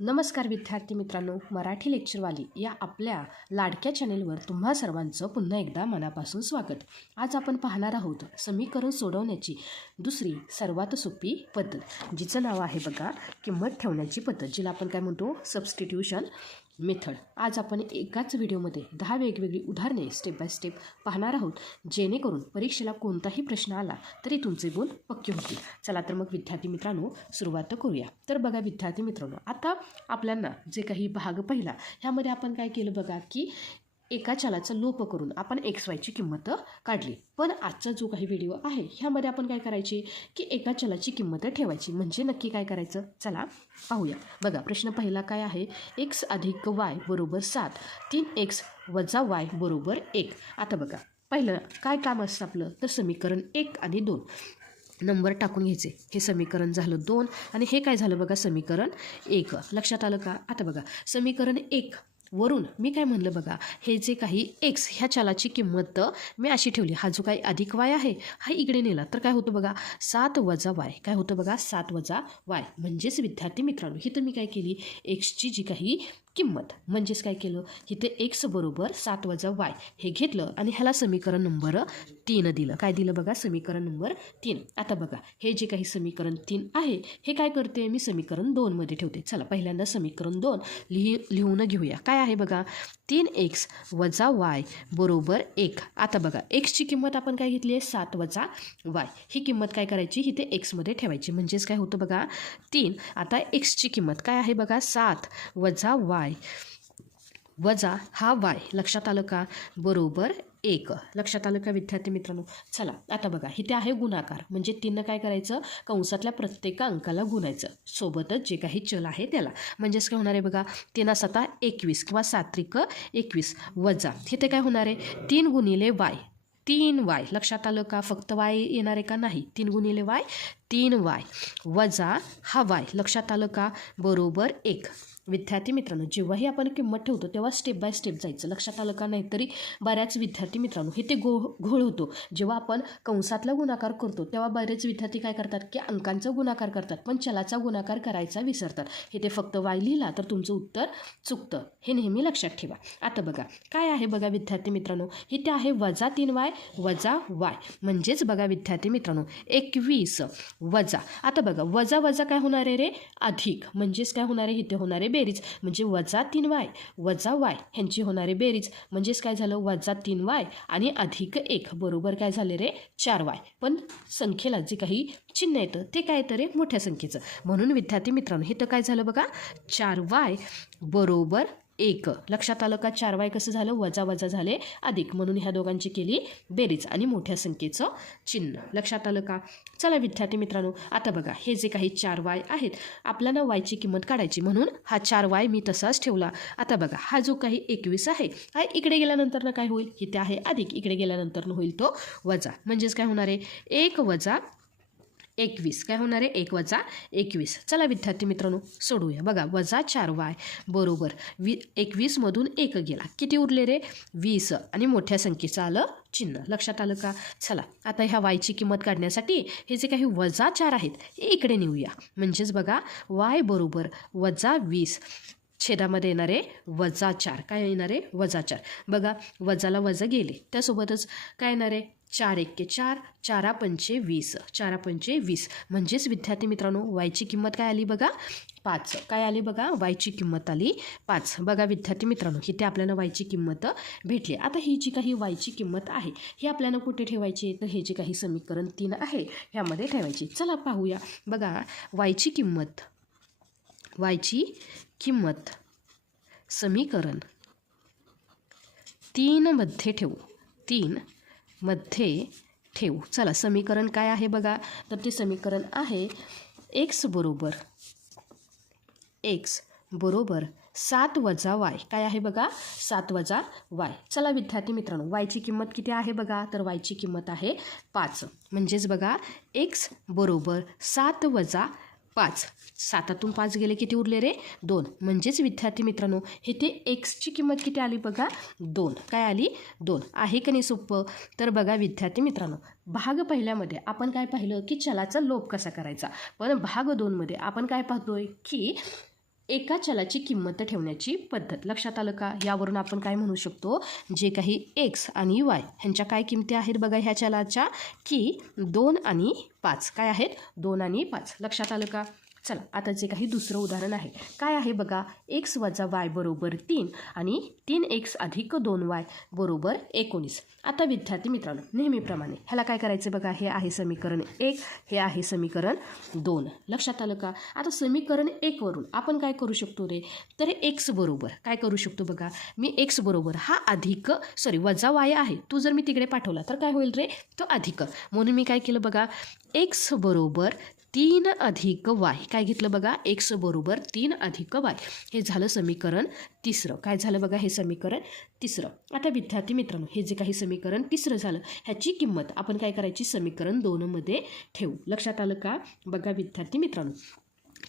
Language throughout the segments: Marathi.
नमस्कार विद्यार्थी मित्रांनो, मराठी लेक्चरवाली या आपल्या लाडक्या चॅनेलवर तुम्हा सर्वांचं पुन्हा एकदा मनापासून स्वागत. आज आपण पाहणार आहोत समीकरण सोडवण्याची दुसरी सर्वात सोपी पद्धत, जिचं नाव आहे बघा किंमत ठेवण्याची पद्धत, जिला आपण काय म्हणतो सबस्टिट्यूशन मेथड. आज आपण एकाच व्हिडिओमध्ये 10 वेगवेगळी उदाहरणे स्टेप बाय स्टेप पाहणार आहोत, जेणेकरून परीक्षेला कोणताही प्रश्न आला तरी तुमचे गुण पक्के होतील. चला तर मग विद्यार्थी मित्रांनो सुरुवात करूया. तर बघा विद्यार्थी मित्रांनो, आता आपल्याला जे काही भाग पहिला ह्यामध्ये आपण काय केलं बघा की एका चलाचा लोप करून आपण एक्स वायची किंमत काढली. पण आजचा जो काही व्हिडिओ आहे ह्यामध्ये आपण काय करायचे की एका चलाची किंमत ठेवायची. म्हणजे नक्की काय करायचं चला पाहूया. बघा प्रश्न पहिला काय आहे, एक्स अधिक वाय बरोबर 7, 3x वजा वाय बरोबर 1. आता बघा पहिलं काय काम असतं आपलं, तर समीकरण 1 आणि 2 नंबर टाकून घ्यायचे. हे समीकरण झालं 2 आणि हे काय झालं बघा समीकरण 1. लक्षात आलं का? आता बघा समीकरण 1 वरून मी काय म्हणलं बघा, हे जे काही एक्स ह्या चलाची किंमत मी अशी ठेवली, हा जो काही अधिक वाय आहे हा इकडे नेला तर काय होतं बघा 7 वजा वाय. काय होतं बघा 7 वजा वाय. म्हणजेच विद्यार्थी मित्रांनो ही तर मी काय केली, एक्सची जी काही किंमत म्हणजेच काय केलं, इथे एक्स बरोबर 7 वजा वाय हे घेतलं आणि ह्याला समीकरण नंबर 3 दिलं. काय दिलं बघा समीकरण नंबर 3. आता बघा हे जे काही समीकरण 3 आहे हे काय करते मी समीकरण 2 मध्ये ठेवते. चला पहिल्यांदा समीकरण 2 लिहून घेऊया. काय आहे बघा 3x वजा वाय बरोबर 1. आता बघा एक्सची किंमत आपण काय घेतली आहे 7 वजा वाय. ही किंमत काय करायची इथे एक्समध्ये ठेवायची. म्हणजेच काय होतं बघा 3. आता एक्सची किंमत काय आहे बघा 7 वजा वाय वजा हा वाय. लक्षात आलं का? बरोबर 1. लक्षात आलं का विद्यार्थी मित्रांनो? चला आता बघा इथे आहे गुणाकार, म्हणजे 3 काय करायचं कंसातल्या प्रत्येक अंकाला गुणायचं सोबतच जे काही चल आहे त्याला. म्हणजेच काय होणार आहे बघा 3 7 21 किंवा 7 21 वजा इथे काय होणार आहे 3 गुणिले वाय 3y. लक्षात आलं का? फक्त वाय येणार आहे का? नाही. 3 गुणिले वाय 3y वजा हा वाय. लक्षात आलं का? बरोबर 1. विद्यार्थी मित्रांनो जेव्हाही आपण किंमत ठेवतो तेव्हा स्टेप बाय स्टेप जायचं. लक्षात आलं का? नाहीतरी बऱ्याच विद्यार्थी मित्रांनो हे ते घोळ होतो. जेव्हा आपण कंसातला गुणाकार करतो तेव्हा बरेच विद्यार्थी काय करतात की अंकांचा गुणाकार करतात पण चलाचा गुणाकार करायचा विसरतात. हे ते फक्त वाय लिहिला तर तुमचं उत्तर चुकतं, हे नेहमी लक्षात ठेवा. आता बघा काय आहे बघा विद्यार्थी मित्रांनो, इथे आहे वजा 3y वजा वाय. म्हणजेच बघा विद्यार्थी मित्रांनो 21 वजा. आता बघा वजा वजा काय होणार आहे रे अधिक. म्हणजेच काय होणार आहे इथे होणार आहे बेरीज. म्हणजे वजा 3y वजा वाय ह्यांची होणारे बेरीज. म्हणजेच काय झालं वजा 3y आणि अधिक 1 बरोबर काय झाले रे 4y. पण संख्येला जे काही चिन्ह येतं ते काय येतं रे मोठ्या संख्येचं. म्हणून विद्यार्थी मित्रांनो हे तर काय झालं बघा 4y बरोबर 1. लक्षात आलं का? 4y कसं झालं वजा वजा झाले अधिक, म्हणून ह्या दोघांची केली बेरीज आणि मोठ्या संख्येचं चिन्ह. लक्षात आलं का? चला विद्यार्थी मित्रांनो आता बघा हे जे काही 4y आहेत आपल्याला वायची किंमत काढायची, म्हणून हा 4y मी तसाच ठेवला. आता बघा हा जो काही 21 आहे हा इकडे गेल्यानंतर काय होईल, इथे आहे अधिक, इकडे गेल्यानंतर होईल तो वजा. म्हणजेच काय होणार आहे 1 वजा 21. काय होणार आहे 1 वजा 21. चला विद्यार्थी मित्रांनो सोडूया. बघा वजा 4y बरोबर 21 मधून 1 गेला, किती उरले रे 20 आणि मोठ्या संख्येचं आलं चिन्ह. लक्षात आलं का? चला आता ह्या वायची किंमत काढण्यासाठी हे जे काही वजा 4 आहेत हे इकडे नेऊया. म्हणजेच बघा y बरोबर वजा 20 छेदामध्ये येणारे वजा 4. काय येणारे वजा 4. बघा वजाला वजा गेले त्यासोबतच काय येणारे 4 1 4 4 5 20 4 5 20. म्हणजेच विद्यार्थी मित्रांनो वायची किंमत काय आली बघा 5. काय आली बघा वायची किंमत आली 5. बघा विद्यार्थी मित्रांनो इथे आपल्याला वायची किंमत भेटली. आता ही जी काही वायची किंमत आहे ही आपल्याला कुठे ठेवायची, तर हे जे काही समीकरण 3 आहे ह्यामध्ये ठेवायची. चला पाहूया. बघा वायची किंमत समीकरण 3 मध्ये ठेवू. 3 मध्ये ठेवू. चला समीकरण काय आहे बघा, तर ते समीकरण आहे एक्स बरोबर 7 वजा वाय. काय आहे बघा 7 वजा वाय. चला विद्यार्थी मित्रांनो वायची किंमत किती आहे बघा, तर वायची किंमत आहे 5. म्हणजेच बघा एक्स बरोबर 7 वजा 5. 7तून 5 गेले किती उरले रे 2. म्हणजेच विद्यार्थी मित्रांनो इथे एक्सची किंमत किती आली बघा 2. काय आली 2. आहे का नाही सोपं? तर बघा विद्यार्थी मित्रांनो भाग पहिल्यामध्ये आपण काय पाहिलं की चलाचा लोप कसा करायचा, पण भाग 2 मध्ये आपण काय पाहतोय की एका चलाची किंमत ठेवण्याची पद्धत. लक्षात आलं का? यावरून आपण काय म्हणू शकतो, जे काही एक्स आणि वाय ह्यांच्या काय किमती आहेत बघा ह्या चलाच्या, की 2 आणि 5. काय आहेत? 2 आणि 5. लक्षात आलं का? चला आता जे काही दुसरं उदाहरण आहे काय आहे बघा, एक्स वजा वाय बरोबर 3 आणि 3x अधिक 2y बरोबर 19. आता विद्यार्थी मित्रांनो, नेहमीप्रमाणे ह्याला काय करायचं बघा, हे आहे समीकरण 1, हे आहे समीकरण 2. लक्षात आलं का? आता समीकरण 1 वरून आपण काय करू शकतो रे, तर एक्स बरोबर काय करू शकतो बघा, मी एक्स बरोबर हा अधिक वजा वाय आहे, तू जर मी तिकडे पाठवला तर काय होईल रे, तो अधिक. म्हणून मी काय केलं बघा, एक्स बरोबर 3 अधिक वाय, काय घेतलं बघा, एक्स बरोबर 3 अधिक वाय. हे झालं समीकरण तिसरं. काय झालं बघा, हे समीकरण तिसरं. आता विद्यार्थी मित्रांनो, हे जे काही समीकरण तिसरं झालं ह्याची किंमत आपण काय करायची, समीकरण 2मध्ये ठेवू. लक्षात आलं का? बघा विद्यार्थी मित्रांनो,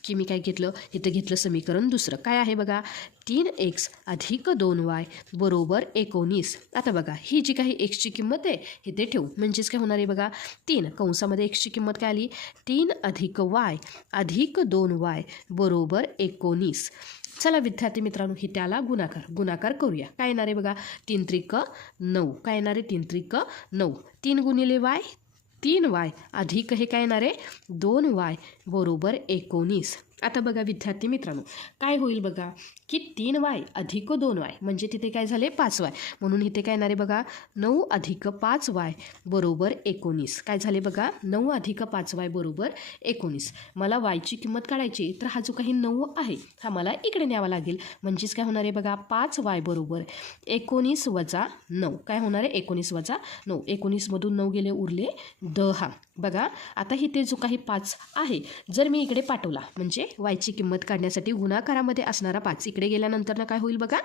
की मी काय घेतलं, इथं घेतलं समीकरण दुसरं. काय आहे बघा, 3x अधिक 2y बरोबर 19. आता बघा ही जी काही एक्सची किंमत आहे इथे ठेवू, म्हणजेच काय होणार आहे बघा, 3 कंसामध्ये एक्सची किंमत काय आली, 3 अधिक y अधिक 2y बरोबर 19. चला विद्यार्थी मित्रांनो, ही त्याला गुणाकार करूया. काय येणार आहे बघा, 3 त्रिक 9. काय येणार आहे, 3 त्रिक 9. 3 गुणिले y 3y अधिक हे काय येणार आहे, 2y बरोबर 19. आता बघा विद्यार्थी मित्रांनो, काय होईल बघा, की 3y अधिक 2y म्हणजे तिथे काय झाले 5y, म्हणून इथे काय येणार आहे बघा, 9 अधिक 5y बरोबर 19. काय झाले बघा, 9 अधिक 5y बरोबर 19. मला yची किंमत काढायची, तर हा जो काही 9 आहे हा मला इकडे न्यावा लागेल, म्हणजेच काय होणार आहे बघा, 5y बरोबर 19 वजा 9. काय होणार आहे, 19 वजा 9. 19मधून 9 गेले, उरले 10. बघा आता इथे जो काही 5 आहे जर मी इकडे पाठवला, म्हणजे वायची किंमत काढण्यासाठी गुणाकारामध्ये असणारा 5 इकडे गेल्यानंतर ना काय होईल बघा,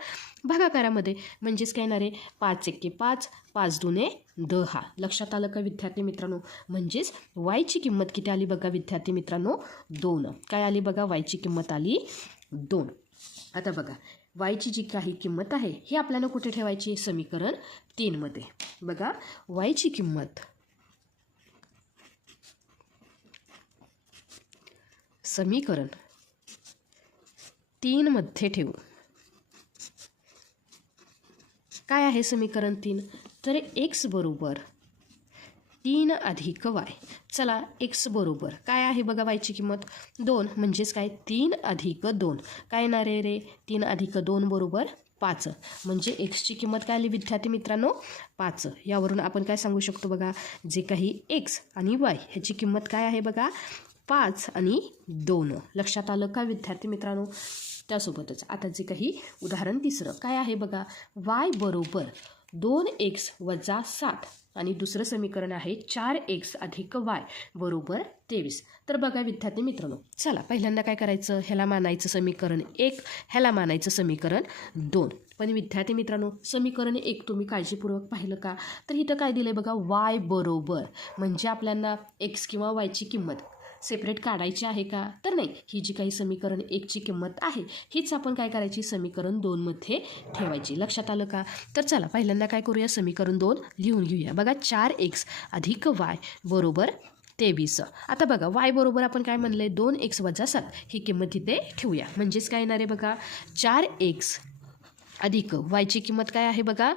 भागाकारामध्ये. म्हणजेच काय येणार आहे, 5 एके 5, 5 दुने 10. लक्षात आलं का विद्यार्थी मित्रांनो? म्हणजेच वायची किंमत किती आली बघा विद्यार्थी मित्रांनो, 2. काय आली बघा, वायची किंमत आली 2. आता बघा वायची जी काही किंमत आहे ही आपल्याला कुठे ठेवायची, समीकरण 3मध्ये. बघा वायची किंमत समीकरण 3मध्ये ठेवू. काय आहे समीकरण 3, तर एक्स बरोबर 3 अधिक वाय. चला एक्स बरोबर काय आहे बघा, वायची किंमत 2, म्हणजेच काय 3 अधिक 2. काय येणार आहे रे, 3 अधिक 2 बरोबर 5. म्हणजे एक्सची किंमत काय आली विद्यार्थी मित्रांनो, 5. यावरून आपण काय सांगू शकतो बघा, जे काही एक्स आणि वाय ह्याची किंमत काय आहे बघा, 5 आणि 2. लक्षात आलं का विद्यार्थी मित्रांनो? त्यासोबतच आता जे काही उदाहरण तिसरं काय आहे बघा, y बरोबर 2x वजा 7 आणि दुसरं समीकरण आहे 4x अधिक y बरोबर 23. तर बघा विद्यार्थी मित्रांनो, चला पहिल्यांदा काय करायचं, ह्याला मानायचं समीकरण 1, ह्याला मानायचं समीकरण 2. पण विद्यार्थी मित्रांनो, समीकरण 1 तुम्ही काळजीपूर्वक पाहिलं का, तर इथं काय दिलं आहे बघा, y बरोबर, म्हणजे आपल्याला x किंवा yची किंमत सेपरेट काढायची आहे का, तर नाही. ही जी काही समीकरण 1ची किंमत आहे हीच आपण काय करायची, समीकरण 2मध्ये ठेवायची. लक्षात आलं का? तर चला पहिल्यांदा काय करूया, समीकरण 2 लिहून घेऊया. बघा 4x अधिक y बरोबर 23. आता बघा y बरोबर आपण काय म्हणलं आहे, 2x वजा 7 ही किंमत इथे ठेवूया. म्हणजेच काय येणार आहे बघा, 4x अधिक वायची किंमत काय आहे बघा,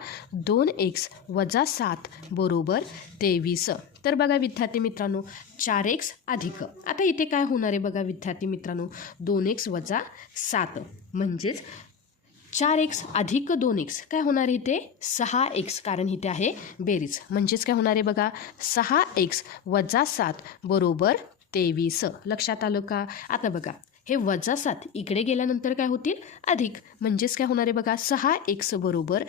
2x वजा 7 बरोबर 23. तर बघा विद्यार्थी मित्रांनो, 4x अधिक, आता इथे काय होणार आहे बघा विद्यार्थी मित्रांनो, 2x वजा 7 म्हणजेच 4x अधिक 2x काय होणार आहे इथे, 6x, कारण इथे आहे बेरीज. म्हणजेच काय होणार आहे बघा, 6x वजा 7 बरोबर 23. लक्षात आलं का? आता बघा हे वजा 7 इकडे गेल्यानंतर काय होतील, अधिक. म्हणजेच काय होणार आहे बघा, 6x बरोबर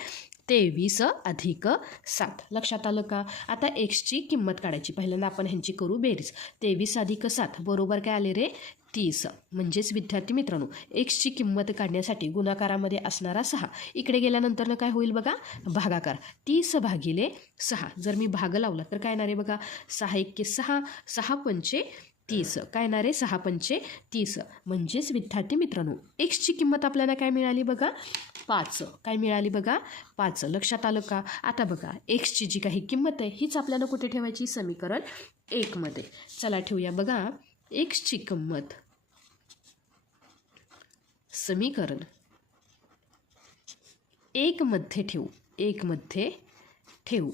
23 अधिक 7. लक्षात आलं का? आता एक्सची किंमत काढायची. पहिल्यांदा आपण ह्यांची करू बेरीज. 23 अधिक 7 बरोबर काय आले रे, 30. म्हणजेच विद्यार्थी मित्रांनो, एक्सची किंमत काढण्यासाठी गुणाकारामध्ये असणारा 6 इकडे गेल्यानंतर काय होईल बघा, भागाकार. 30 भागिले 6 जर मी भाग लावला तर काय येणार आहे बघा, 6 एके 6, 6 पंचे 30. काय येणार आहे, 6 पंचे 30. म्हणजेच विद्यार्थी मित्रांनो, एक्सची किंमत आपल्याला काय मिळाली बघा, 5. काय मिळाली बघा, 5. लक्षात आलं का? आता बघा एक्सची जी काही किंमत आहे हीच आपल्याला कुठे ठेवायची, समीकरण 1मध्ये. चला ठेवूया बघा एक्सची किंमत समीकरण 1 मध्ये ठेवू. 1 मध्ये ठेवू.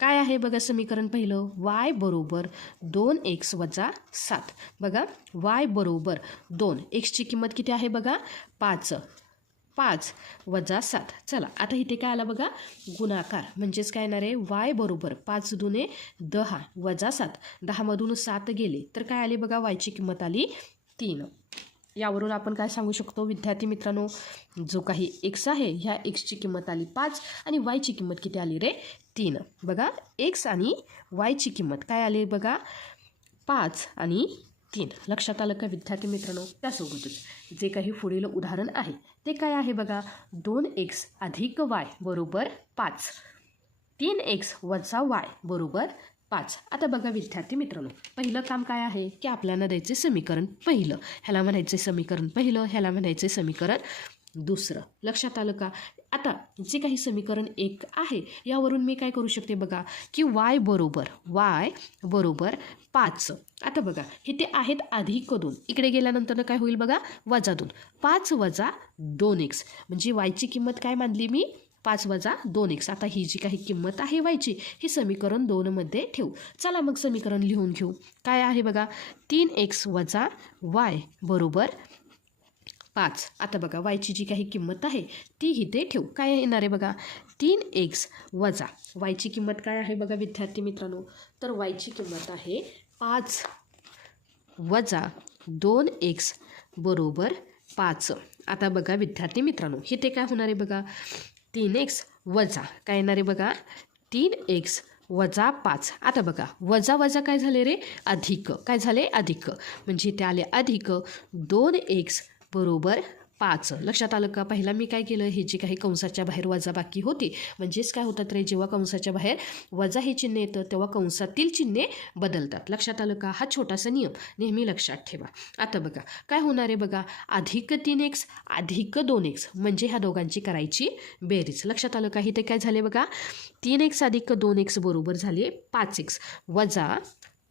काय आहे बघा समीकरण पहिलं, y बरोबर 2x वजा 7. बघा y बरोबर 2, xची किंमत किती आहे बघा 5. 5 वजा 7. चला आता इथे काय आला बघा गुणाकार, म्हणजेच काय येणार आहे y बरोबर 5 दुने 10 वजा 7. 10मधून 7 गेले तर काय आले बघा yची किंमत आली 3. यावरून आपण काय सांगू शकतो विद्यार्थी मित्रांनो, जो काही x आहे ह्या xची किंमत आली 5 आणि yची किंमत किती आली रे 3. बघा x आणि yची किंमत काय आली बघा 5 आणि 3. लक्षात आलं का विद्यार्थी मित्रांनो. त्यासोबतच जे काही पुढील उदाहरण आहे ते काय आहे बघा 2x अधिक y बरोबर 5. 3x वजा y बरोबर 5. आता बघा विद्यार्थी मित्रांनो, पहिलं काम काय आहे की आपल्याला द्यायचे समीकरण पहिलं, ह्याला म्हणायचे समीकरण पहिलं, ह्याला म्हणायचे समीकरण दुसरं. लक्षात आलं का. आता जे काही समीकरण 1 आहे यावरून मी काय करू शकते बघा की y बरोबर 5. आता बघा हे ते आहेत अधिक 2, इकडे गेल्यानंतर काय होईल बघा वजा 2. 5 वजा 2x म्हणजे yची किंमत काय मानली मी 5 वजा 2x. आता ही जी काही किंमत आहे yची हे समीकरण 2 मध्ये ठेवू. चला मग समीकरण लिहून घेऊ. काय आहे बघा 3x वजा y बरोबर 5. आता बघा yची जी काही किंमत आहे ती इथे ठेवू. काय येणार आहे बघा 3x वजा yची किंमत काय आहे बघा विद्यार्थी मित्रांनो, तर yची किंमत आहे 5 वजा 2x बरोबर 5. आता बघा विद्यार्थी मित्रांनो इथे काय होणार आहे बघा 3x वजा काय येणार आहे बघा 3x वजा 5. आता बघा वजा वजा काय झाले रे अधिक, काय झाले अधिक, म्हणजे इथे आले अधिक 2x बरोबर 5. लक्षात आलं का. पहिला मी काय केलं, हे जे काही कंसाच्या बाहेर वजा बाकी होती, म्हणजेच काय होतात रे जेव्हा कंसाच्या बाहेर वजा हे चिन्ह येतं तेव्हा कंसातील चिन्हे बदलतात. लक्षात आलं का. हा छोटासा नियम नेहमी लक्षात ठेवा. आता बघा काय होणार आहे बघा अधिक 3x अधिक 2x म्हणजे ह्या दोघांची करायची बेरीज. लक्षात आलं का. इथे काय झाले बघा 3x अधिक 2x बरोबर झाले 5x वजा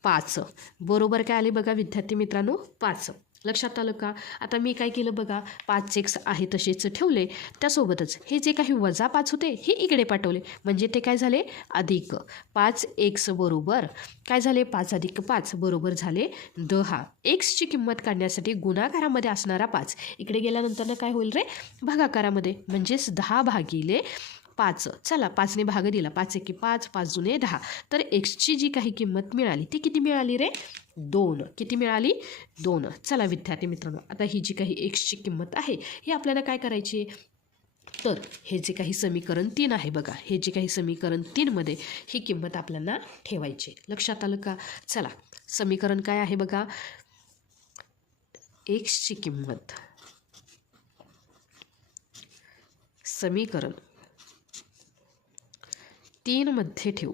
5 बरोबर काय आले बघा विद्यार्थी मित्रांनो 5. लक्षात आलं का. आता मी काय केलं बघा 5x आहे तसेच ठेवले, त्यासोबतच हे जे काही वजा 5 होते हे इकडे पाठवले, म्हणजे ते काय झाले अधिक 5x बरोबर काय झाले 5 अधिक 5 बरोबर झाले 10. xची किंमत काढण्यासाठी गुणाकारामध्ये असणारा 5 इकडे गेल्यानंतर काय होईल रे भागाकारामध्ये, म्हणजेच 10 भागिले 5. चला 5ने भाग दिला, 5 एके 5, 5 दुने 10. तर xची जी काही किंमत मिळाली ती किती मिळाली रे 2. किती मिळाली 2. चला विद्यार्थी मित्रांनो आता ही जी काही xची किंमत आहे ही आपल्याला काय करायची, तर हे जे काही समीकरण 3 आहे बघा, हे जे काही समीकरण 3 मध्ये ही किंमत आपल्याला ठेवायची. लक्षात आलं का. चला समीकरण काय आहे बघा xची किंमत, समीकरण 3 मध्ये ठेवू.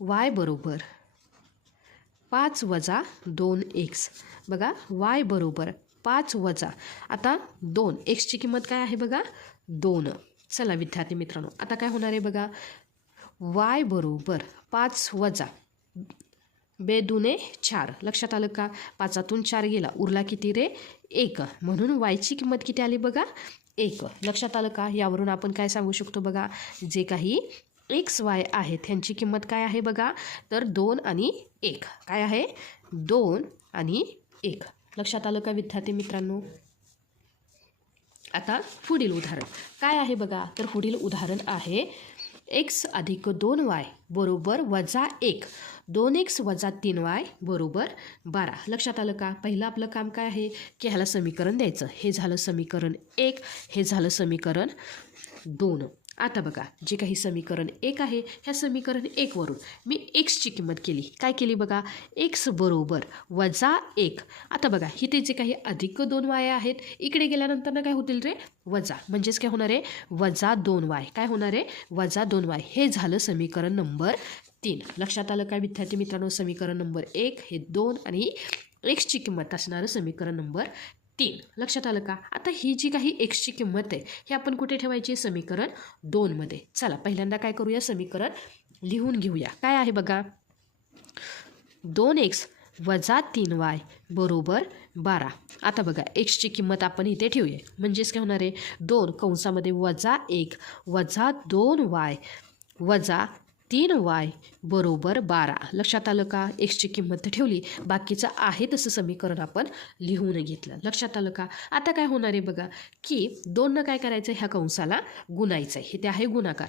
y बरोबर 5 वजा 2x. बघा y बरोबर 5 वजा आता 2, xची किंमत काय आहे बघा 2. चला विद्यार्थी मित्रांनो आता काय होणार आहे बघा y बरोबर 5 वजा 2 दुने 4. लक्षात आलं का. 5तून 4 गेला उरला किती रे 1, म्हणून yची किंमत किती आली बघा 1. लक्षात आलं का. यावरून आपण काय सांगू शकतो बघा जे काही x y आहेत ह्यांची किंमत काय आहे बघा तर 2 आणि 1. काय आहे 2 आणि 1. लक्षात आलं का विद्यार्थी मित्रांनो. आता पुढील उदाहरण काय आहे बघा, तर पुढील उदाहरण आहे x अधिक 2y बरोबर वजा 1. 2x वजा 3y बरोबर 12. लक्षात आलं का. पहिलं आपलं काम काय आहे की ह्याला समीकरण द्यायचं. हे झालं समीकरण 1, हे झालं समीकरण 2. आता बघा जे काही समीकरण 1 आहे ह्या समीकरण 1 वरून मी xची किंमत केली. काय केली बघा x बरोबर वजा 1. आता बघा इथे जे काही अधिक 2y आहेत इकडे गेल्यानंतर काय होतील रे वजा, म्हणजेच काय होणार आहे वजा 2y. काय होणार आहे वजा 2y. हे झालं समीकरण नंबर 3. लक्षात आलं काय विद्यार्थी मित्रांनो. समीकरण नंबर 1 हे 2 आणि xची किंमत असणारं समीकरण नंबर 3. लक्षात आलं का. आता ही जी काही xची किंमत आहे ही आपण कुठे ठेवायची समीकरण 2 मध्ये. चला पहिल्यांदा काय करूया समीकरण लिहून घेऊया. काय आहे बघा 2x -3y बरोबर 12. आता बघा एक्सची किंमत आपण इथे ठेवूया. म्हणजेच काय होणार आहे 2 कंसामध्ये -1 -2y -3y बरोबर 12. लक्षात आलं का? एक्सची किंमत ठेवली, बाकीचं आहे तसं समीकरण आपण लिहून घेतलं. लक्षात आलं का? आता काय होणार आहे बघा की 2 काय करायचं, ह्या कंसाला गुणायचं आहे. हे आहे गुणाकार.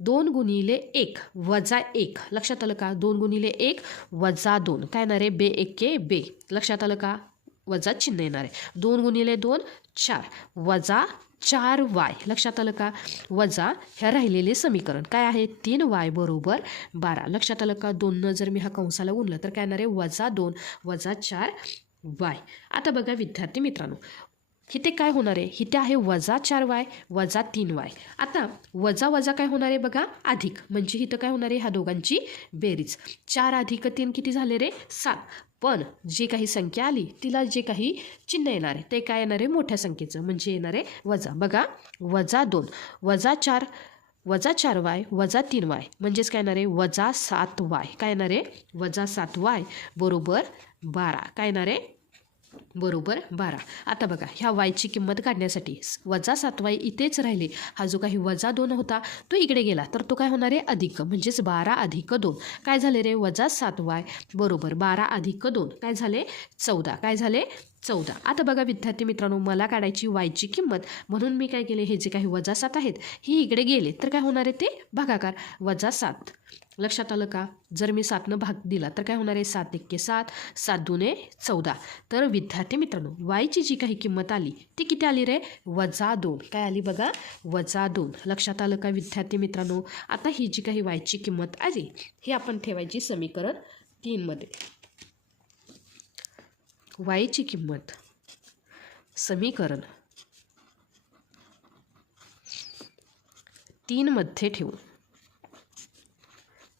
2 गुणिले 1 वजा 1. लक्षात आलं का? 2 गुणिले 1 वजा 2 काय येणार आहे? बे एके बे. लक्षात आलं का? वजा चिन्ह येणार आहे. 2 गुणिले 2 4 वजा 4y. लक्षात आलं का? वजा ह्या राहिलेले समीकरण काय आहे 3y बरोबर 12. लक्षात आलं का? 2 जर मी ह्या कंसाला गुणलं तर काय येणार आहे -2 वजा 4y. आता बघा विद्यार्थी मित्रांनो, इथे काय होणार आहे? इथे आहे -4y वजा 3y. आता वजा वजा काय होणार आहे बघा अधिक, म्हणजे इथं काय होणार आहे ह्या दोघांची बेरीज. 4 अधिक 3 किती झाले रे? 7. पण जी काही संख्या आली तिला जे काही चिन्ह येणार आहे ते काय येणार आहे मोठ्या संख्येचं, म्हणजे येणार आहे वजा. बघा -2 वजा 4 वजा 4y वजा 3y म्हणजेच काय येणार आहे -7y. काय येणार आहे -7y बरोबर 12. काय येणार आहे बरोबर 12. आता बघा ह्या वायची किंमत काढण्यासाठी -7y इथेच राहिले. हा जो काही -2 होता तो इकडे गेला तर तो काय होणार आहे अधिक, म्हणजेच 12 अधिक 2 काय झाले रे -7y बरोबर 12 अधिक 2 काय झाले 14. काय झाले 14. आता बघा विद्यार्थी मित्रांनो, मला काढायची वायची किंमत, म्हणून मी काय केले, हे जे काही -7 आहेत ही इकडे गेले तर काय होणार आहे ते भागाकार -7. लक्षात आलं का? जर मी 7 भाग दिला तर काय होणार आहे 7 एके 7 7 दुने 14. तर विद्यार्थी मित्रांनो, वायची जी काही किंमत आली ती किती आली रे -2. काय आली बघा -2. लक्षात आलं का विद्यार्थी मित्रांनो? आता ही जी काही वायची किंमत आली ही आपण ठेवायची समीकरण 3 मध्ये. वायची किंमत समीकरण 3 मध्ये ठेवू.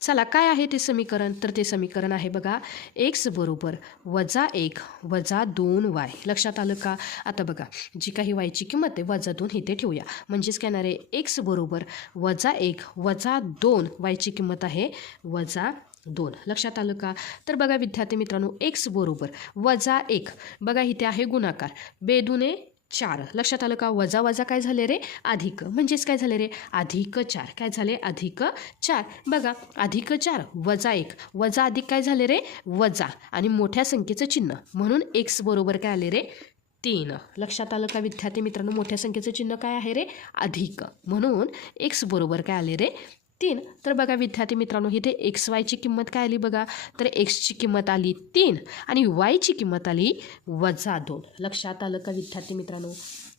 चला काय आहे ते समीकरण? तर ते समीकरण आहे बघा x बरोबर -1 वजा 2y. लक्षात आलं का? आता बघा जी काही वायची किंमत आहे -2 इथे ठेवूया. म्हणजेच काय येणार आहे x बरोबर -1 वजा 2 वायची किंमत आहे -2. लक्षात आलं का? तर बघा विद्यार्थी मित्रांनो, x बरोबर -1 बघा इथे आहे गुणाकार 2 दुने 4. लक्षात आलं का? वजा वजा काय झाले रे अधिक, म्हणजेच काय झाले रे अधिक 4. काय झाले अधिक 4. बघा अधिक 4 वजा 1 वजा अधिक काय झाले रे वजा, आणि मोठ्या संख्येचं चिन्ह म्हणून x बरोबर काय आले रे 3. लक्षात आलं का विद्यार्थी मित्रांनो? मोठ्या संख्येचं चिन्ह काय आहे रे अधिक, म्हणून x बरोबर काय आले रे 3. तर बघा विद्यार्थी मित्रांनो, इथे एक्स वायची किंमत काय आली बघा, तर एक्सची किंमत आली 3 आणि वायची किंमत आली -2. लक्षात आलं का विद्यार्थी मित्रांनो?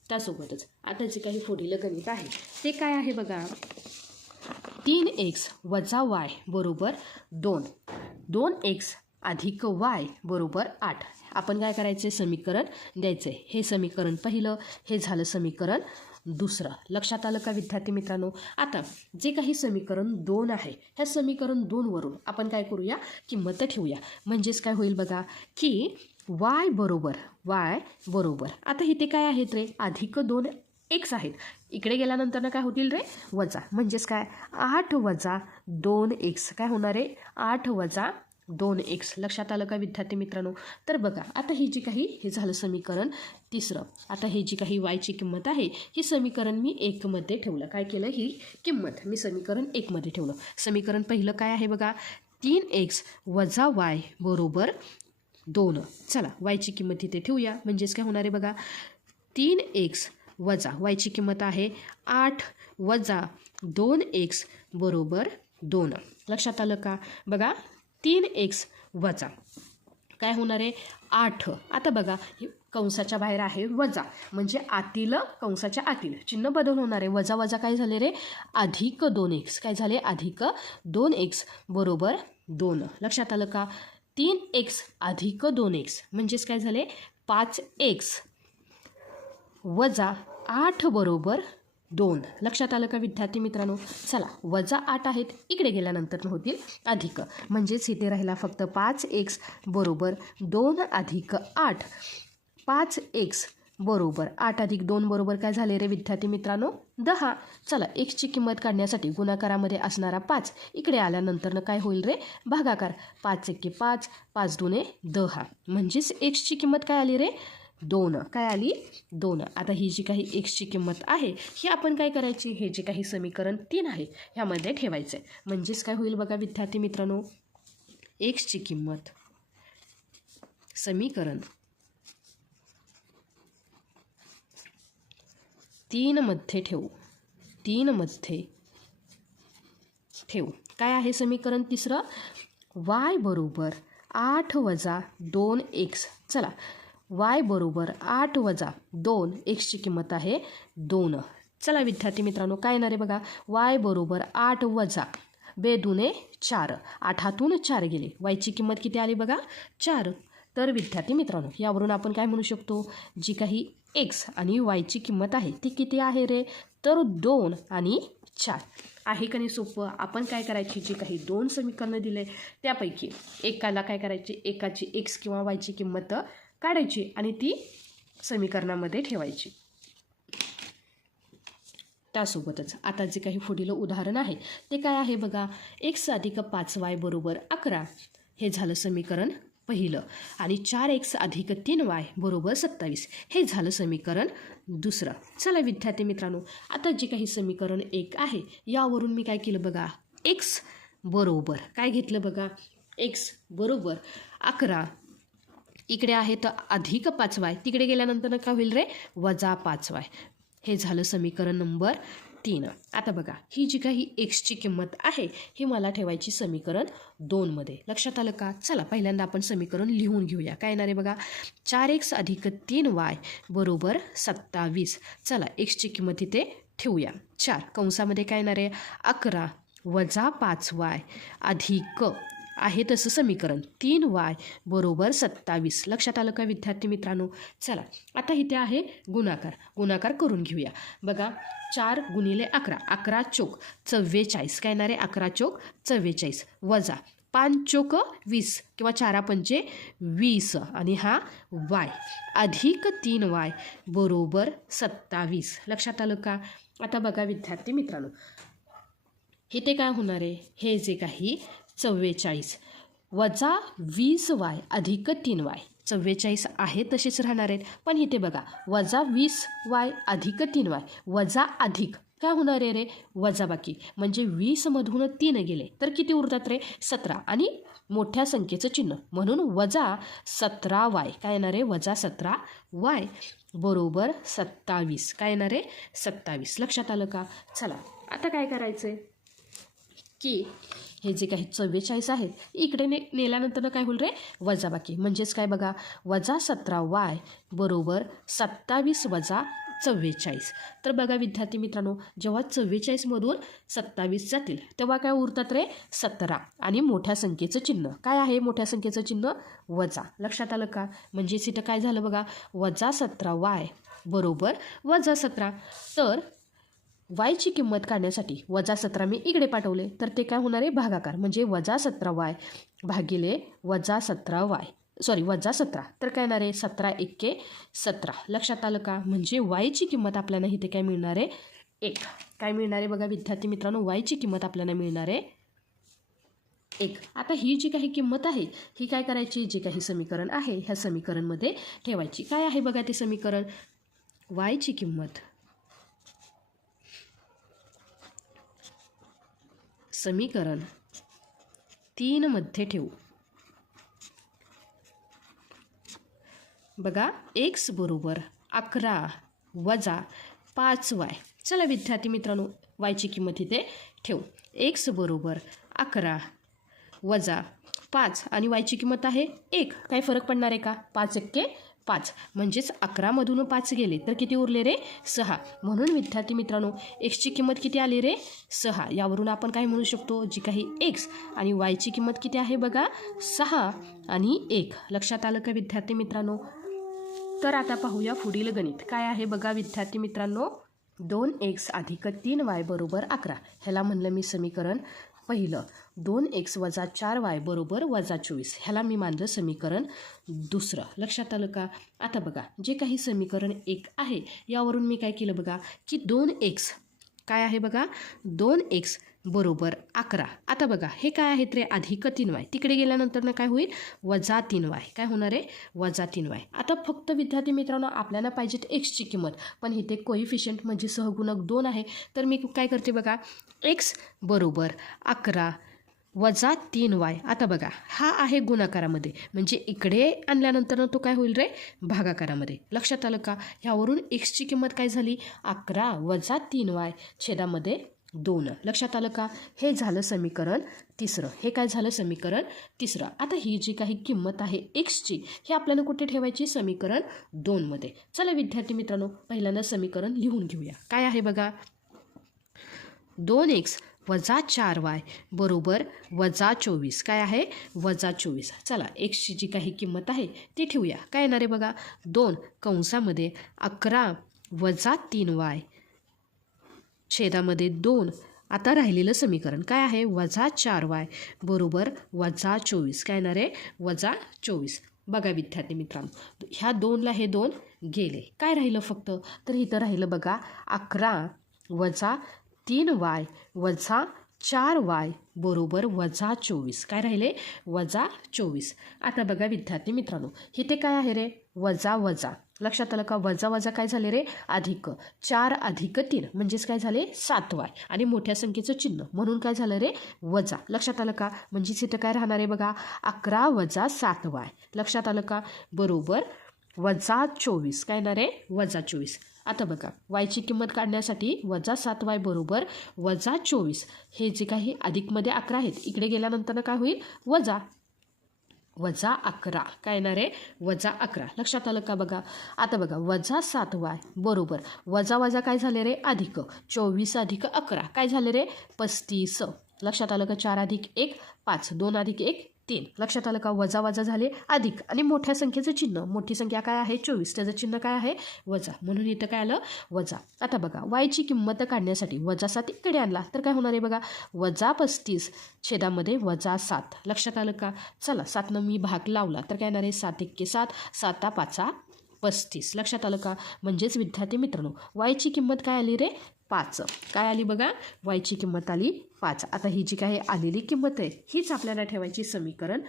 त्यासोबतच आता जे काही पुढील गणित आहे ते काय आहे बघा, 3x वजा y बरोबर 2 2x अधिक y बरोबर 8. आपण काय करायचे समीकरण द्यायचे. हे समीकरण पहिलं, हे झालं समीकरण दुसरं. लक्षात आलं का विद्यार्थी मित्रांनो? आता जे काही समीकरण 2 आहे ह्या समीकरण 2 वरून आपण काय करूया किंमत ठेवूया. म्हणजेच काय होईल बघा की y बरोबर आता इथे काय आहेत रे अधिक 2x आहेत, इकडे गेल्यानंतर काय होतील रे वजा, म्हणजेच काय 8 वजा 2x काय होणार आहे 8 वजा 2x. लक्षात आलं का विद्यार्थी मित्रांनो? तर बघा आता ही जी काही हे झालं समीकरण तिसरं. आता हे जी काही वायची किंमत आहे ही समीकरण मी 1 मध्ये ठेवलं. काय केलं, ही किंमत मी समीकरण 1 मध्ये ठेवलं. समीकरण पहिलं काय आहे बघा 3x वजा y बरोबर 2. चला वायची किंमत इथे ठेवूया. म्हणजेच काय होणार आहे बघा 3x वजा वायची किंमत आहे 8 वजा 2x बरोबर 2. लक्षात आलं का? बघा 3x वजा काय होणार आहे 8. आता बघा कंसाच्या बाहेर आहे वजा, म्हणजे आतील कंसाच्या आतील चिन्ह बदल होणार आहे. वजा वजा काय झाले रे अधिक 2x. काय झाले अधिक 2x बरोबर 2. लक्षात आलं का? 3x अधिक 2x म्हणजेच काय झाले 5x वजा 8 बरोबर 2. लक्षात आलं का विद्यार्थी मित्रांनो? चला वजा 8 आहेत, इकडे गेल्यानंतर होतील अधिक, म्हणजेच इथे राहिला फक्त 5x बरोबर 2 अधिक 8. 5x बरोबर 8 अधिक 2 बरोबर काय झाले रे विद्यार्थी मित्रांनो 10. चला एक्सची किंमत काढण्यासाठी गुणाकारामध्ये असणारा 5 इकडे आल्यानंतर काय होईल रे भागाकार. 5 एके 5, 5 दुने 10 म्हणजेच एक्सची किंमत काय आली रे 2. काय आली 2. आता ही जी काही एक्सची किंमत आहे ही आपण काय करायची, हे जे काही समीकरण 3 आहे ह्यामध्ये ठेवायचं आहे. म्हणजेच काय होईल बघा विद्यार्थी मित्रांनो, एक्सची किंमत समीकरण 3 मध्ये ठेवू. 3 मध्ये ठेवू. काय आहे समीकरण तिसरं, y बरोबर 8 वजा 2x. चला y बरोबर 8 वजा 2 एक्सची किंमत आहे 2. चला विद्यार्थी मित्रांनो काय येणार आहे बघा, y बरोबर 8 वजा 2 दुने 4. 8तून 4 गेले, yची किंमत किती आली बघा 4. तर विद्यार्थी मित्रांनो यावरून आपण काय म्हणू शकतो, जी काही x आणि yची किंमत आहे ती किती आहे रे, तर 2 आणि 4 आहे का नाही सोपं. आपण काय करायची, जी काही 2 समीकरणं दिले त्यापैकी एकाला काय करायची, एकाची x किंवा yची किंमत काढायची आणि ती समीकरणामध्ये ठेवायची. त्यासोबतच आता जे काही पुढील उदाहरण आहे ते काय आहे बघा, x अधिक 5y बरोबर 11 हे झालं समीकरण पहिलं आणि 4x अधिक 3y बरोबर 27 हे झालं समीकरण दुसरं. चला विद्यार्थी मित्रांनो आता जे काही समीकरण 1 आहे यावरून मी काय केलं बघा, x बरोबर काय घेतलं बघा, x बरोबर 11 इकडे आहे तर अधिक 5y, तिकडे गेल्यानंतर काय होईल रे वजा 5y. हे झालं समीकरण नंबर 3. आता बघा ही जी काही एक्सची किंमत आहे ही मला ठेवायची समीकरण 2 मध्ये. लक्षात आलं का. चला पहिल्यांदा आपण समीकरण लिहून घेऊया. काय येणार आहे बघा, 4x अधिक 3y बरोबर 27. चला एक्सची किंमत इथे ठेवूया 4 कंसामध्ये काय येणार आहे 11 वजा 5y अधिक आहे तसं समीकरण 3y बरोबर 27. लक्षात आलं का विद्यार्थी मित्रांनो. चला आता इथे आहे गुणाकार करून घेऊया. बघा 4 गुणिले 11, 11 चोक 44 काय येणार आहे 11 चोक 44 वजा 5 चोक 20 किंवा 4 पंचे 20 आणि हा y अधिक 3y बरोबर 27. लक्षात आलं का. आता बघा विद्यार्थी मित्रांनो इथे काय होणार आहे, हे जे काही 44 वजा 20y अधिक 3y 44 आहे तसेच राहणार आहेत. पण इथे बघा वजा 20y अधिक 3y वजा अधिक काय होणार आहे रे वजा बाकी, म्हणजे 20मधून 3 गेले तर किती उरतात रे 17 आणि मोठ्या संख्येचं चिन्ह म्हणून वजा 17y काय येणार आहे वजा 17y बरोबर 27. काय येणार आहे 27. लक्षात आलं का. चला आता काय करायचं आहे की हे जे काही 44 आहेत इकडे नेल्यानंतर काय होईल रे वजाबाकी, म्हणजेच काय बघा वजा 17y बरोबर 27 वजा 44. तर बघा विद्यार्थी मित्रांनो जेव्हा 44मधून 27 जातील तेव्हा काय उरतात रे 17 आणि मोठ्या संख्येचं चिन्ह काय आहे, मोठ्या संख्येचं चिन्ह वजा. लक्षात आलं का. म्हणजेच इथं काय झालं बघा वजा 17y बरोबर वजा 17. तर वायची किंमत काढण्यासाठी वजा 17 मी इकडे पाठवले तर ते काय होणार आहे भागाकार, म्हणजे वजा 17y भागिले वजा 17y वजा 17. तर काय येणार आहे 17 एके 17. लक्षात आलं का. म्हणजे वायची किंमत आपल्याला इथे काय मिळणार आहे 1. काय मिळणार आहे बघा विद्यार्थी मित्रांनो, वायची किंमत आपल्याला मिळणार आहे 1. आता ही जी काही किंमत आहे ही काय करायची, जे काही समीकरण आहे ह्या समीकरणमध्ये ठेवायची. काय आहे बघा ते समीकरण, वायची किंमत समीकरण 3 मध्ये ठेवू. बघा x बरोबर 11 वजा 5y. चला विद्यार्थी मित्रांनो वायची किंमत इथे ठेवू. x बरोबर 11 वजा 5 आणि वायची किंमत आहे 1. काही फरक पडणार आहे का, 5 एक्के 5 म्हणजेच 11मधून 5 गेले तर किती उरले रे 6. म्हणून विद्यार्थी मित्रांनो एक्सची किंमत किती आली रे 6. यावरून आपण काय म्हणू शकतो, जी काही एक्स आणि वायची किंमत किती आहे बघा 6 आणि 1. लक्षात आलं का विद्यार्थी मित्रांनो. तर आता पाहूया पुढील गणित. काय आहे बघा विद्यार्थी मित्रांनो, 2x अधिक 3y बरोबर 11 ह्याला म्हणलं मी समीकरण पहिलं 2x वजा 4y बरोबर वजा 24. ह्याला मी मानलं समीकरण दुसरं. लक्षात आलं का? आता बघा, जे काही समीकरण 1 आहे यावरून मी काय केलं बघा, की 2x काय आहे बघा, 2x बरोबर 11. आता बघा, हे काय आहेत रे, अधिक 3y. तिकडे गेल्यानंतर ना काय होईल, वजा 3y. काय होणार आहे, वजा 3y. आता फक्त विद्यार्थी मित्रांनो आपल्याला पाहिजेत एक्सची किंमत, पण इथे कोइफिशियंट म्हणजे सहगुणक 2 आहे. तर मी काय करते बघा, x बरोबर 11 वजा 3y. आता बघा, हा आहे गुणाकारामध्ये, म्हणजे इकडे आणल्यानंतर तो काय होईल रे, भागाकारामध्ये. लक्षात आलं का? ह्यावरून एक्सची किंमत काय झाली, 11 वजा 3y छेदामध्ये 2. लक्षात आलं का? हे झालं समीकरण तिसरं. हे काय झालं, समीकरण तिसरं. आता ही जी काही किंमत आहे एक्सची, ही आपल्याला कुठे ठेवायची, समीकरण 2 मध्ये. चला विद्यार्थी मित्रांनो, पहिल्यांदा समीकरण लिहून घेऊया. काय आहे बघा, 2x वजा 4y बरोबर वजा 24. काय आहे, वजा 24. चला, एक्सची जी काही किंमत आहे ती ठेवूया. काय येणार आहे बघा, 2 कंसामध्ये 11 वजा 3y छेदामध्ये 2. आता राहिलेलं समीकरण काय आहे, वजा 4y बरोबर वजा 24. काय येणार आहे, वजा 24. बघा विद्यार्थी मित्रांनो, ह्या 2ला हे 2 गेले. काय राहिलं फक्त, तर इथं राहिलं बघा 11 वजा 3y वजा 4y बरोबर वजा 24. काय राहिले, वजा 24. आता बघा विद्यार्थी मित्रांनो, इथे काय आहे रे, वजा वजा. लक्षात आलं का? वजा वजा काय झाले रे, अधिक. 4 अधिक 3 म्हणजेच काय झाले, 7y. आणि मोठ्या संख्येचं चिन्ह म्हणून काय झालं रे, वजा. लक्षात आलं का? म्हणजेच इथं काय राहणार आहे बघा, 11 वजा 7y. लक्षात आलं का? बरोबर वजा 24. काय येणार आहे, वजा 24. आता बघा, वायची किंमत काढण्यासाठी वजा 7y बरोबर वजा 24. हे जे काही अधिकमध्ये 11 आहेत, इकडे गेल्यानंतर काय होईल, वजा 11. काय येणार आहे, वजा 11. लक्षात आलं का? बघा, आता बघा, वजा 7y बरोबर वजा वजा काय झाले रे, अधिक. 24 अधिक 11 काय झाले रे, 35. लक्षात आलं का? 4 अधिक 1 5, 2 अधिक 1 3. लक्षात आलं का? वजा वजा झाले अधिक. आणि मोठ्या संख्येचं चिन्ह, मोठी संख्या काय आहे, 24, त्याचं चिन्ह काय आहे, वजा. म्हणून इथं काय आलं, वजा. आता बघा, वायची किंमत काढण्यासाठी वजा 7 इकडे आणला तर काय होणार आहे बघा, वजा 35 छेदामध्ये वजा 7. लक्षात आलं का? चला, 7नं मी भाग लावला तर काय येणार आहे, 7 1 7, 7 5 35. लक्षात आलं का? म्हणजेच विद्यार्थी मित्रांनो, वायची किंमत काय आली रे, 5. काय आली बघा, वायची किंमत आली 5. आता ही जी काही आलेली किंमत आहे हीच आपल्याला ठेवायची समीकरण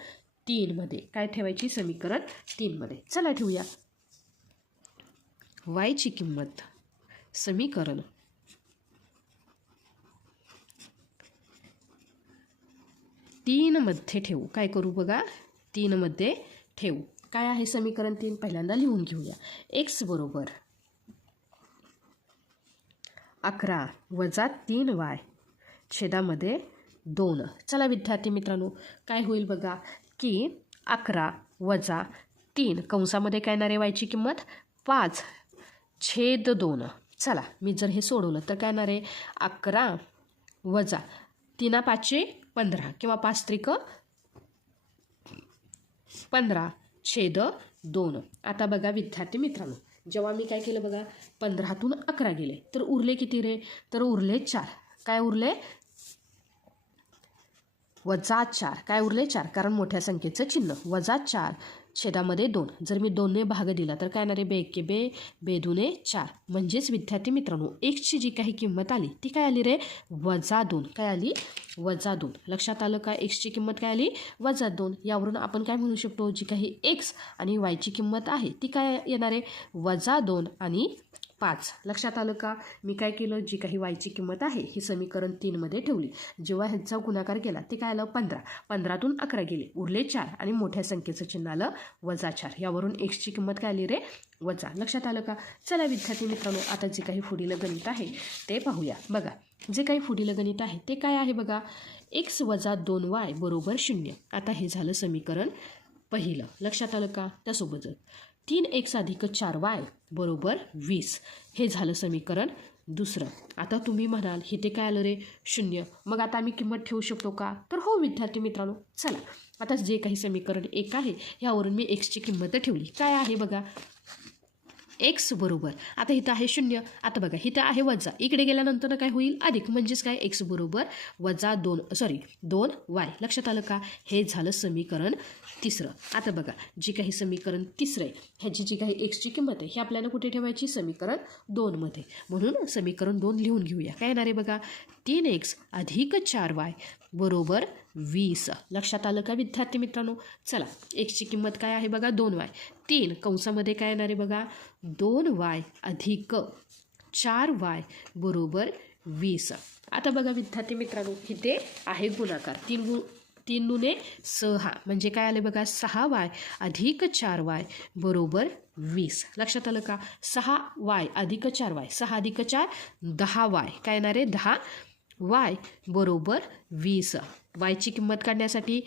3 मध्ये. काय ठेवायची, समीकरण 3 मध्ये. चला ठेवूया, वायची किंमत समीकरण 3 मध्ये ठेवू. काय करू बघा, 3 मध्ये ठेवू. काय आहे समीकरण 3, पहिल्यांदा लिहून घेऊया. x बरोबर 11 वजा 3y छेदामध्ये 2. चला विद्यार्थी मित्रांनो, काय होईल बघा, की 11 वजा 3 कंसामध्ये काय येणार आहे, वायची किंमत 5 छेद 2. चला, मी जर हे सोडवलं तर काय येणार आहे, 11 वजा 3 5 15 किंवा 5 त्रिक 15 छेद 2. आता बघा विद्यार्थी मित्रांनो, जेव्हा मी काय केलं बघा, 15तून 11 गेले तर उरले किती रे, तर उरले 4. काय उरले, वजा 4. काय उरले, 4, कारण मोठ्या संख्येचं चिन्ह. वजा 4 छेदामध्ये 2. जर मी 2ने भाग दिला तर काय येणार आहे, 2 एके 2, 2 दुने 4. म्हणजेच विद्यार्थी मित्रांनो, एक्सची जी काही किंमत आली ती काय आली रे, वजा 2. काय आली, वजा 2. लक्षात आलं का? एक्सची किंमत काय आली, वजा 2. यावरून आपण काय म्हणू शकतो, जी काही एक्स आणि वायची किंमत आहे ती काय येणार आहे, वजा 2 आणि 5. लक्षात आलं का? मी काय केलं, जी काही वायची किंमत आहे ही समीकरण 3 मध्ये ठेवली. जेव्हा ह्याचा गुणाकार केला ते काय आलं, 15. 15तून 11 गेले, उरले 4 आणि मोठ्या संख्येचं चिन्ह आलं वजा 4. यावरून एक्सची किंमत काय आली रे, वजा. लक्षात आलं का? चला विद्यार्थी मित्रांनो, आता जे काही पुढील गणित आहे ते पाहूया. बघा, जे काही पुढील गणित आहे ते काय आहे बघा, x वजा 2y बरोबर 0. आता हे झालं समीकरण पहिलं. लक्षात आलं का? त्यासोबतच 3x अधिक 4y बरोबर 20. हे झालं समीकरण दुसरं. आता तुम्ही म्हणाल इथे काय आलं रे, 0. मग आता आम्ही किंमत ठेवू शकतो का? तर हो विद्यार्थी मित्रांनो. चला, आता जे काही समीकरण 1 आहे ह्यावरून मी एक्सची किंमत ठेवली. काय आहे बघा, एक्स बरोबर, आता इथं आहे 0, आता बघा इथं आहे वजा, इकडे गेल्यानंतर काय होईल अधिक, म्हणजेच काय एक्स बरोबर वजा 2y. लक्षात आलं का? हे झालं समीकरण तिसरं. आता बघा जी काही समीकरण तिसरं आहे ह्याची जी काही एक्सची किंमत आहे ही आपल्याला कुठे ठेवायची? समीकरण 2मध्ये. म्हणून समीकरण 2 लिहून घेऊया. काय येणार आहे बघा? 3x अधिक 4y बरोबर 20. लक्षात आलं का विद्यार्थी मित्रांनो? चला एक्सची किंमत काय आहे बघा? 2y. 3 कंसामध्ये काय येणार आहे बघा? 2y अधिक 4y बरोबर 20. आता बघा विद्यार्थी मित्रांनो इथे आहे गुणाकार. 3 दुने 6 म्हणजे काय आले बघा? 6y अधिक 4y बरोबर 20. लक्षात आलं का? 6y अधिक 4y, 6 अधिक 4 10y, काय येणार आहे? 10y बरोबर 20. वायची किंमत काढण्यासाठी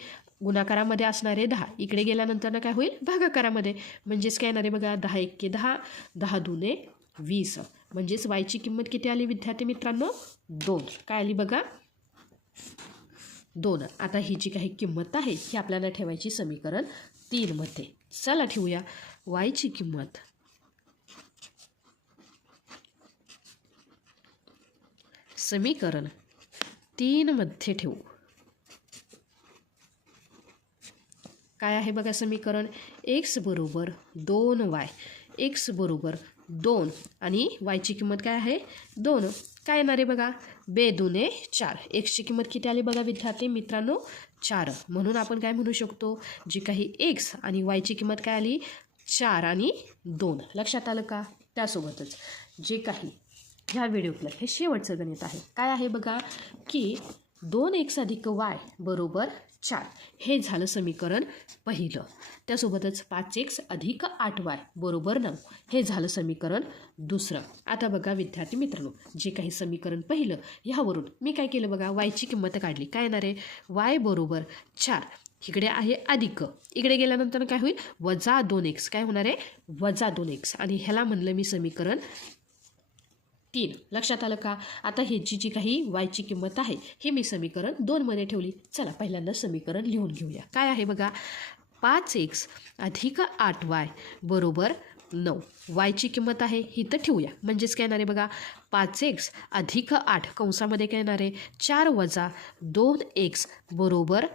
गुणाकारामध्ये असणारे 10 इकडे गेल्यानंतर काय होईल? भागाकारामध्ये, म्हणजेच काय येणार आहे बघा? 10 1 10, 10 दुने 20, म्हणजेच वायची किंमत किती आली विद्यार्थी मित्रांनो? 2. काय आली बघा? 2. आता ही जी काही किंमत आहे ही आपल्याला ठेवायची समीकरण 3मध्ये. चला ठेवूया वायची किंमत समीकरण 3मध्ये ठेवू. काय आहे बघा समीकरण? एक्स बरोबर 2y, एक्स बरोबर 2 आणि वायची किंमत काय आहे? 2. काय येणार आहे बघा? 2 दुने 4. एक्सची किंमत किती आली बघा विद्यार्थी मित्रांनो? 4. म्हणून आपण काय म्हणू शकतो? जी काही एक्स आणि वायची किंमत काय आली? 4 आणि 2. लक्षात आलं का? त्यासोबतच जे काही ह्या व्हिडिओतलं हे शेवटचं गणित आहे. काय आहे बघा? की 2x अधिक y बरोबर 4 हे झालं समीकरण पहिलं. त्यासोबतच 5x अधिक 8y बरोबर 9 हे झालं समीकरण दुसरं. आता बघा विद्यार्थी मित्रांनो जे काही समीकरण पहिलं ह्यावरून मी काय केलं बघा? वायची किंमत काढली. काय येणार आहे? y बरोबर 4, इकडे आहे अधिक, इकडे गेल्यानंतर काय होईल? वजा 2x, काय होणार आहे? वजा 2x, आणि ह्याला म्हणलं मी समीकरण 3. लक्षात आलं का? आता ह्याची जी काही वायची किंमत आहे हे मी समीकरण 2मध्ये ठेवली. चला पहिल्यांदा समीकरण लिहून घेऊया. काय आहे बघा? 5x अधिक 8y बरोबर 9. वायची किंमत आहे ही तर ठेवूया, म्हणजेच काय येणार आहे बघा? 5x अधिक 8 कंसामध्ये काय येणार आहे? 4 वजा 2x बरोबर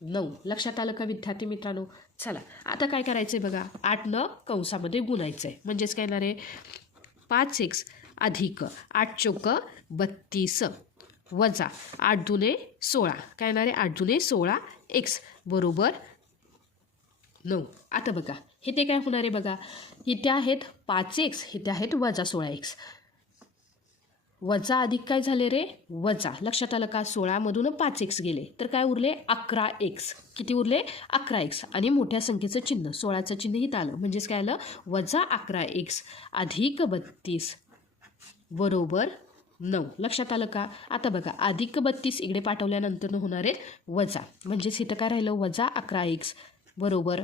9. लक्षात आलं का विद्यार्थी मित्रांनो? चला आता काय करायचं आहे बघा? 8 कंसामध्ये गुणायचं आहे, म्हणजेच काय येणार आहे? 5x अधिक 8 चौक 32 वजा 8 दुने 16, काय येणार आहे? 8 दुने 16 x बरोबर 9. आता बघा इथे काय होणार आहे बघा? इथे आहेत 5x, इथे आहेत वजा 16x. वजा अधिक काय झाले रे? वजा. लक्षात आलं का? 16मधून 5x गेले तर काय उरले? 11x. किती उरले? 11x. आणि मोठ्या संख्येचं चिन्ह 16चं चिन्ह इथं आलं, म्हणजेच काय आलं? वजा 11x अधिक 32 बरोबर 9. लक्षात आलं का? आता बघा अधिक 32 इकडे पाठवल्यानंतर होणार आहे वजा, म्हणजेच इथं काय राहिलं? वजा 11x बरोबर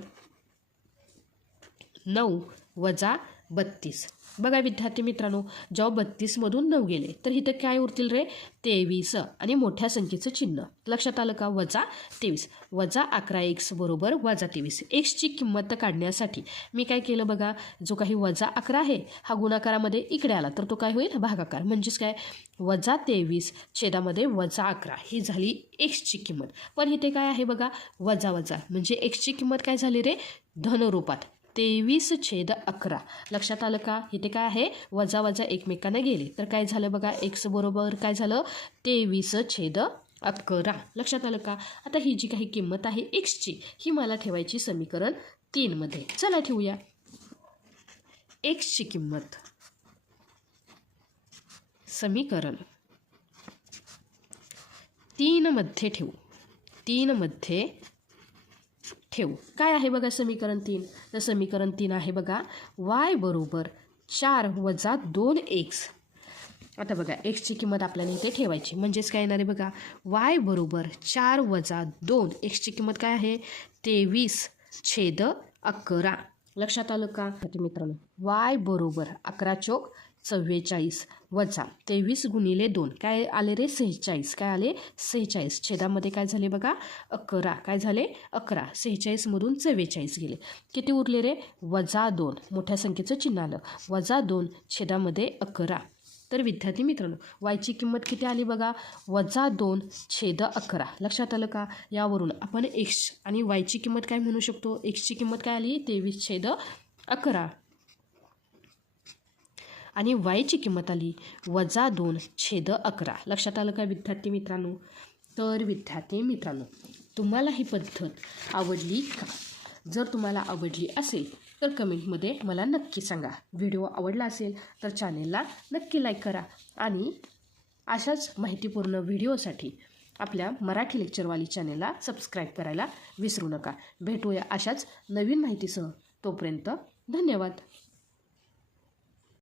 9 वजा 32. बघा विद्यार्थी मित्रांनो जेव्हा 32मधून 9 गेले तर इथं काय उरतील रे? 23 आणि मोठ्या संख्येचं चिन्ह. लक्षात आलं का? वजा 23. वजा 11x बरोबर वजा 23. एक्सची किंमत काढण्यासाठी मी काय केलं बघा? जो काही वजा 11 आहे हा गुणाकारामध्ये इकडे आला तर तो काय होईल? भागाकार. म्हणजेच काय? वजा 23 छेदामध्ये वजा 11 ही झाली एक्सची किंमत. पण इथे काय आहे बघा? वजा वजा, म्हणजे एक्सची किंमत काय झाली रे? धनरूपात 23/11. लक्षात आलं का? इथे काय आहे? वजा वजा एकमेकांना गेले तर काय झालं बघा? एक्स बरोबर काय झालं? 23/11. लक्षात आलं का? आता ही जी काही किंमत आहे एक्सची ही मला ठेवायची समीकरण 3मध्ये. चला ठेवूया एक्सची किंमत समीकरण 3मध्ये ठेवू. 3मध्ये ठेवू. काय आहे बघा समीकरण 3? तर समीकरण 3 आहे बघा y बरोबर 4 वजा 2x. आता बघा एक्सची किंमत आपल्याला इथे ठेवायची, म्हणजेच काय येणार आहे बघा? y बरोबर 4 वजा 2. एक्सची किंमत काय आहे? 23/11. लक्षात आलं का मित्रांनो? y बरोबर 11 चोक 44 वजा 23 गुणिले 2 काय आले रे 46. काय आले 46. छेदामध्ये काय झाले बघा 11. काय झाले 11. 46 मधून 44 गेले. किती उरले रे -2. मोठ्या संख्येचं चिन्ह आलं. -2 छेदामध्ये 11. तर विद्यार्थी मित्रांनो वायची किंमत किती आली बघा -2 छेद 11. लक्षात आलं का? यावरून आपण एक्स आणि वायची किंमत काय म्हणू शकतो? एक्सची किंमत काय आली 23 छेद 11 आणि वायची किंमत आली -2 छेद 11. लक्षात आलं का विद्यार्थी मित्रांनो? तर विद्यार्थी मित्रांनो तुम्हाला ही पद्धत आवडली का? जर तुम्हाला आवडली असेल तर कमेंटमध्ये मला नक्की सांगा. व्हिडिओ आवडला असेल तर चॅनेलला नक्की लाईक करा आणि अशाच माहितीपूर्ण व्हिडिओसाठी आपल्या मराठी लेक्चरवाली चॅनेलला सबस्क्राईब करायला विसरू नका. भेटूया अशाच नवीन माहितीसह. तोपर्यंत धन्यवाद.